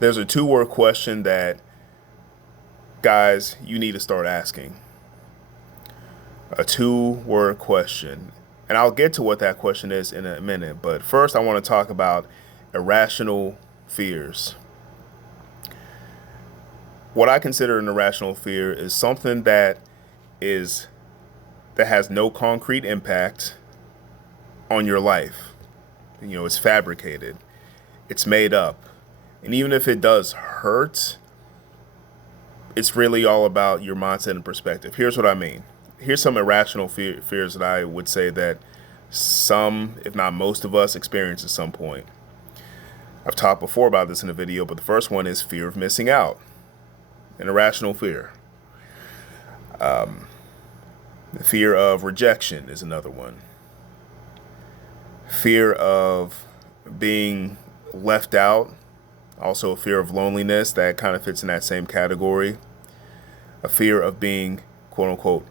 There's a two-word question that, guys, you need to start asking. A two-word question. And I'll get to what that question is in a minute. But first, I want to talk about irrational fears. What I consider an irrational fear is something is that has no concrete impact on your life. It's fabricated. It's made up. And even if it does hurt, it's really all about your mindset and perspective. Here's what I mean. Here's some irrational fears that I would say that some, if not most of us, experience at some point. I've talked before about this in a video, but the first one is fear of missing out. An irrational fear. The fear of rejection is another one. Fear of being left out. Also a fear of loneliness that kind of fits in that same category. A fear of being, quote unquote,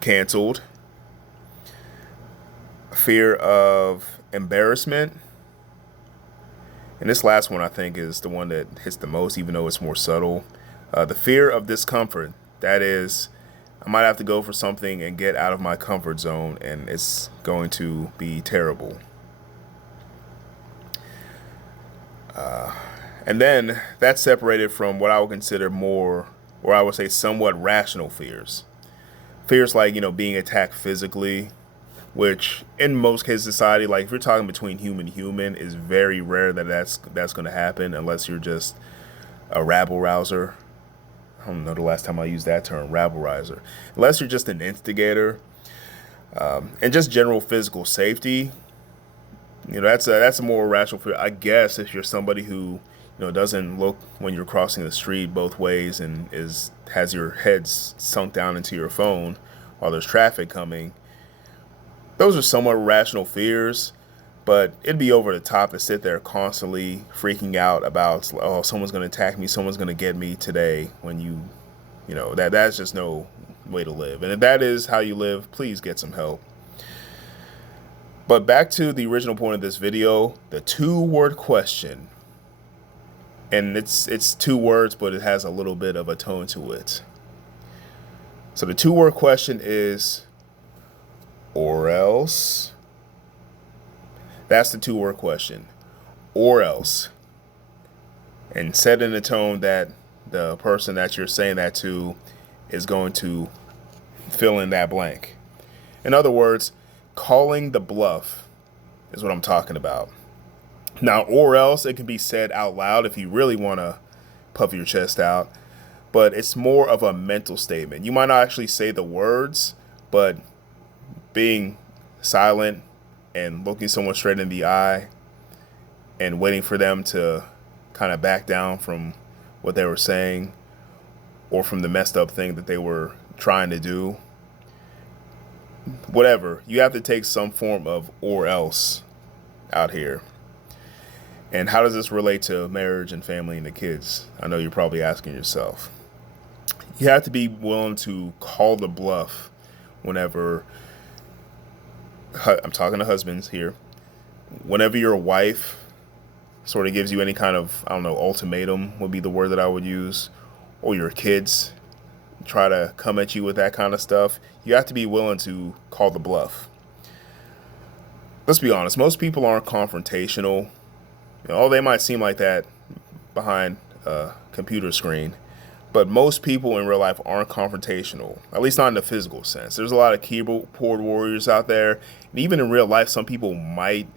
canceled. A fear of embarrassment. And this last one, I think, is the one that hits the most, even though it's more subtle. The fear of discomfort. That is, I might have to go for something and get out of my comfort zone, and it's going to be terrible. And then that's separated from what I would consider more, or I would say somewhat rational fears. Fears like, being attacked physically, which in most cases in society, like if you're talking between human to human, is very rare that that's going to happen unless you're just a rabble rouser. I don't know the last time I used that term, rabble rouser. Unless you're just an instigator, and just general physical safety. That's a more rational fear, I guess, if you're somebody who doesn't look when you're crossing the street both ways and has your head sunk down into your phone while there's traffic coming. Those are somewhat rational fears, but it'd be over the top to sit there constantly freaking out about, oh, someone's going to attack me, someone's going to get me today, when that's just no way to live. And if that is how you live, please get some help. But back to the original point of this video, the two-word question. And it's two words, but it has a little bit of a tone to it. So the two-word question is, or else. That's the two-word question. Or else. And set in a tone that the person that you're saying that to is going to fill in that blank. In other words, calling the bluff is what I'm talking about. Now, or else, it can be said out loud if you really want to puff your chest out, but it's more of a mental statement. You might not actually say the words, but being silent and looking someone straight in the eye and waiting for them to kind of back down from what they were saying or from the messed up thing that they were trying to do. Whatever, you have to take some form of or else out here. And how does this relate to marriage and family and the kids? I know you're probably asking yourself. You have to be willing to call the bluff whenever, I'm talking to husbands here, whenever your wife sort of gives you any kind of, ultimatum would be the word that I would use, or your kids try to come at you with that kind of stuff, you have to be willing to call the bluff. Let's be honest, most people aren't confrontational. They might seem like that behind a computer screen, but most people in real life aren't confrontational, at least not in the physical sense. There's a lot of keyboard warriors out there, and even in real life, some people might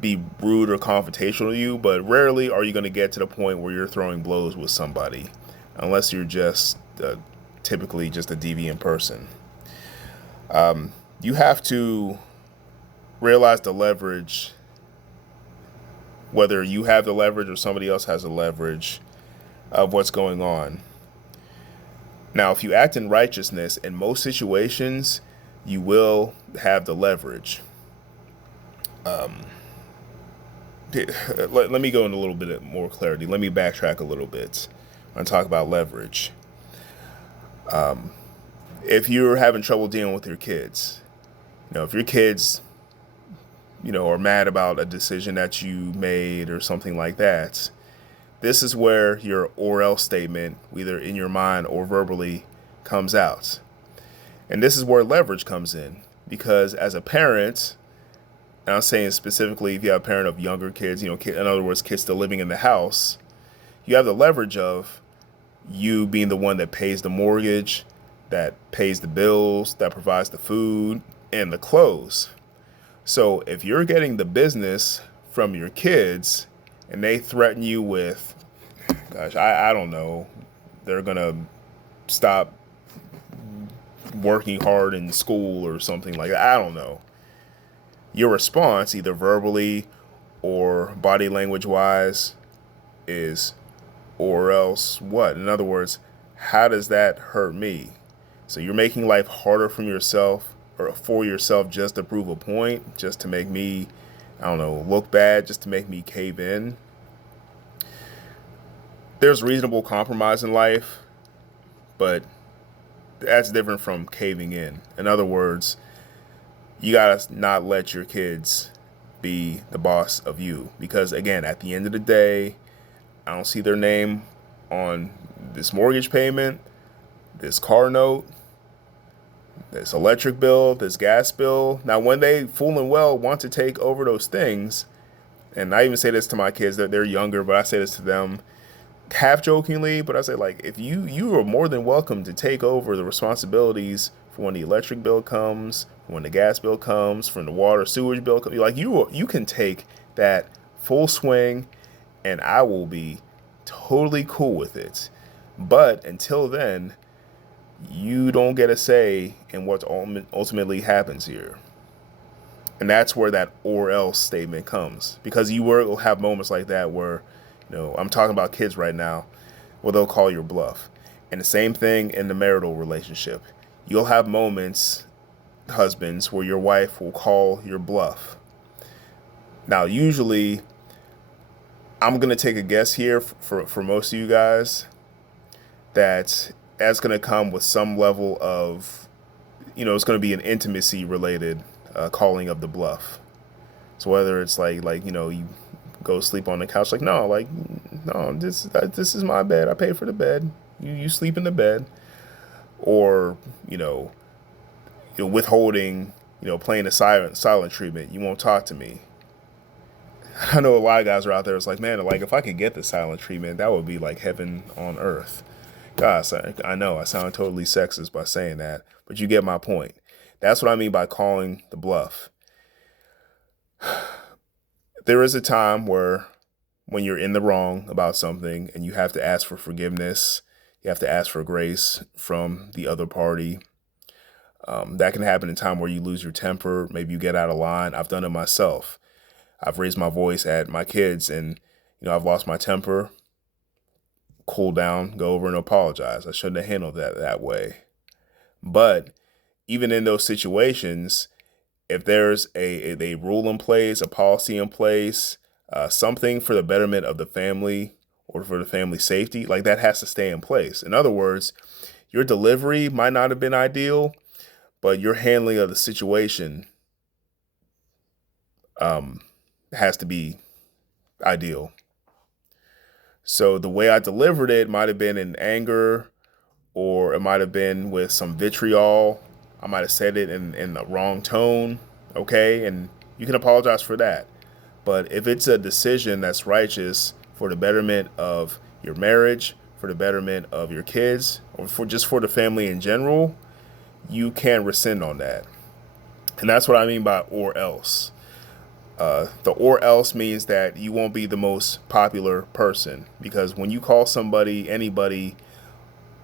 be rude or confrontational to you, but rarely are you going to get to the point where you're throwing blows with somebody, unless you're just typically just a deviant person. You have to realize the leverage, whether you have the leverage or somebody else has the leverage of what's going on. Now, if you act in righteousness, in most situations, you will have the leverage. Let me go into a little bit more clarity. Let me backtrack a little bit and talk about leverage. If you're having trouble dealing with your kids, if your kids, are mad about a decision that you made or something like that, this is where your or else statement, either in your mind or verbally, comes out. And this is where leverage comes in. Because as a parent, and I'm saying specifically if you have a parent of younger kids, in other words, kids still living in the house, you have the leverage of you being the one that pays the mortgage, that pays the bills, that provides the food and the clothes. So if you're getting the business from your kids and they threaten you with, gosh, I don't know, they're going to stop working hard in school or something like that. I don't know. Your response, either verbally or body language wise, is or else what? In other words, how does that hurt me? So you're making life harder for yourself just to prove a point, just to make me, I don't know, look bad, just to make me cave in. There's reasonable compromise in life, but that's different from caving in. In other words, you gotta not let your kids be the boss of you, because again, at the end of the day, I don't see their name on this mortgage payment, this car note, this electric bill, this gas bill. Now, when they full and well want to take over those things, and I even say this to my kids, that they're younger, but I say this to them half jokingly, but I say, like, if you are more than welcome to take over the responsibilities for when the electric bill comes, when the gas bill comes, from the water sewage bill comes. Like, you can take that full swing, and I will be totally cool with it. But until then, you don't get a say in what ultimately happens here. And that's where that or else statement comes, because you will have moments like that where, I'm talking about kids right now, where they'll call your bluff. And the same thing in the marital relationship. You'll have moments, husbands, where your wife will call your bluff. Now, usually, I'm going to take a guess here for most of you guys that that's going to come with some level of, it's going to be an intimacy related calling of the bluff. So whether it's like you go sleep on the couch, no, this is my bed. I pay for the bed. You sleep in the bed. Or, withholding, playing a silent treatment. You won't talk to me. I know a lot of guys are out there. It's like, man, like if I could get the silent treatment, that would be like heaven on earth. Gosh, I know I sound totally sexist by saying that, but you get my point. That's what I mean by calling the bluff. There is a time when you're in the wrong about something and you have to ask for forgiveness, you have to ask for grace from the other party. That can happen in a time where you lose your temper. Maybe you get out of line. I've done it myself. I've raised my voice at my kids and, I've lost my temper, cool down, go over and apologize. I shouldn't have handled that way. But even in those situations, if there's a rule in place, a policy in place, something for the betterment of the family or for the family safety, like that has to stay in place. In other words, your delivery might not have been ideal, but your handling of the situation has to be ideal. So the way I delivered it might have been in anger, or it might have been with some vitriol. I might have said it in the wrong tone, okay? And you can apologize for that. But if it's a decision that's righteous for the betterment of your marriage, for the betterment of your kids, or for the family in general, you can't rescind on that. And that's what I mean by or else. The or else means that you won't be the most popular person, because when you call anybody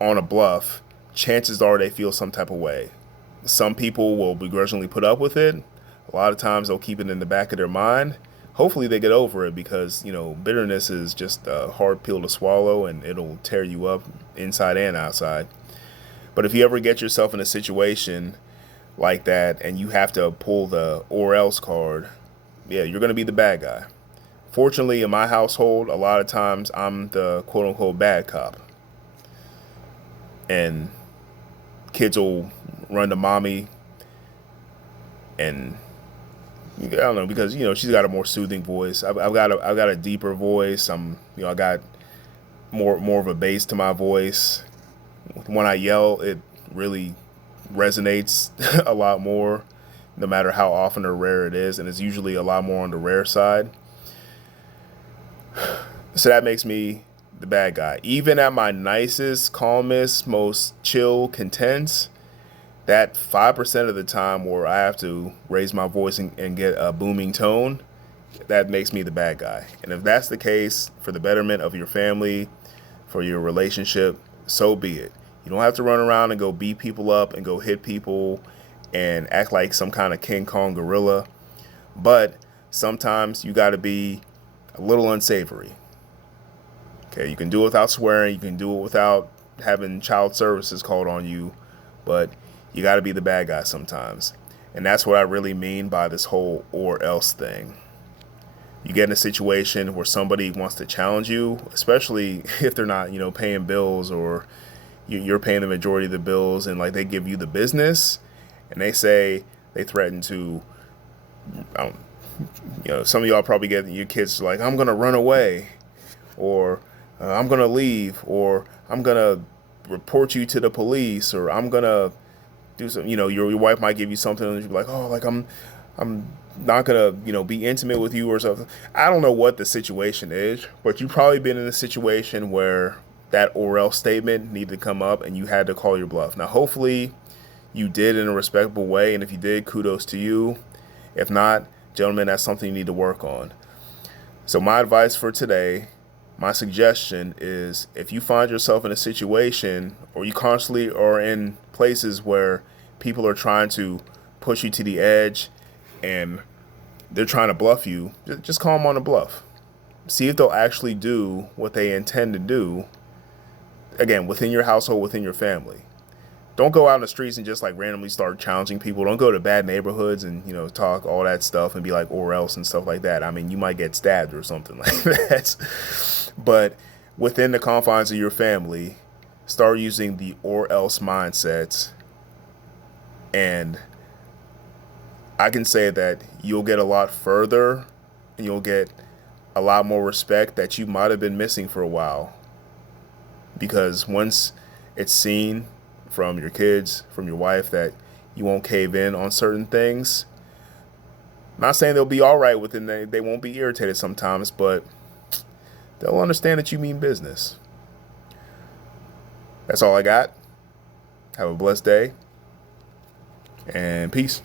on a bluff, chances are they feel some type of way. Some people will begrudgingly put up with it. A lot of times they'll keep it in the back of their mind. Hopefully they get over it, because, bitterness is just a hard pill to swallow and it'll tear you up inside and outside. But if you ever get yourself in a situation like that and you have to pull the or else card, yeah, you're going to be the bad guy. Fortunately, in my household, a lot of times I'm the quote unquote bad cop. And kids will run to mommy, and I don't know, because she's got a more soothing voice. I've got a deeper voice. I got more of a bass to my voice. When I yell, it really resonates a lot more, no matter how often or rare it is, and it's usually a lot more on the rare side. So that makes me the bad guy. Even at my nicest, calmest, most chill, content, that 5% of the time where I have to raise my voice and get a booming tone, that makes me the bad guy. And if that's the case, for the betterment of your family, for your relationship, so be it. You don't have to run around and go beat people up and go hit people and act like some kind of King Kong gorilla. But sometimes you got to be a little unsavory. Okay, you can do it without swearing. You can do it without having child services called on you. But you got to be the bad guy sometimes. And that's what I really mean by this whole or else thing. You get in a situation where somebody wants to challenge you, especially if they're not, paying bills, or you're paying the majority of the bills, and like they give you the business and they threaten to, some of y'all probably get your kids like, I'm going to run away, or I'm going to leave, or I'm going to report you to the police, or I'm going to do some, your wife might give you something and you're like, oh, like I'm not gonna, be intimate with you or something. I don't know what the situation is, but you've probably been in a situation where that or else statement needed to come up and you had to call your bluff. Now, hopefully you did in a respectable way, and if you did, kudos to you. If not, gentlemen, that's something you need to work on. So my advice for today, my suggestion is, if you find yourself in a situation, or you constantly are in places where people are trying to push you to the edge and they're trying to bluff you, just call them on the bluff. See if they'll actually do what they intend to do, again, within your household, within your family. Don't go out in the streets and just like randomly start challenging people. Don't go to bad neighborhoods and, talk all that stuff and be like, or else and stuff like that. I mean, you might get stabbed or something like that. But within the confines of your family, start using the or else mindset. And I can say that you'll get a lot further and you'll get a lot more respect that you might have been missing for a while. Because once it's seen from your kids, from your wife, that you won't cave in on certain things, I'm not saying they'll be all right with it, they won't be irritated sometimes, but they'll understand that you mean business. That's all I got. Have a blessed day, and peace.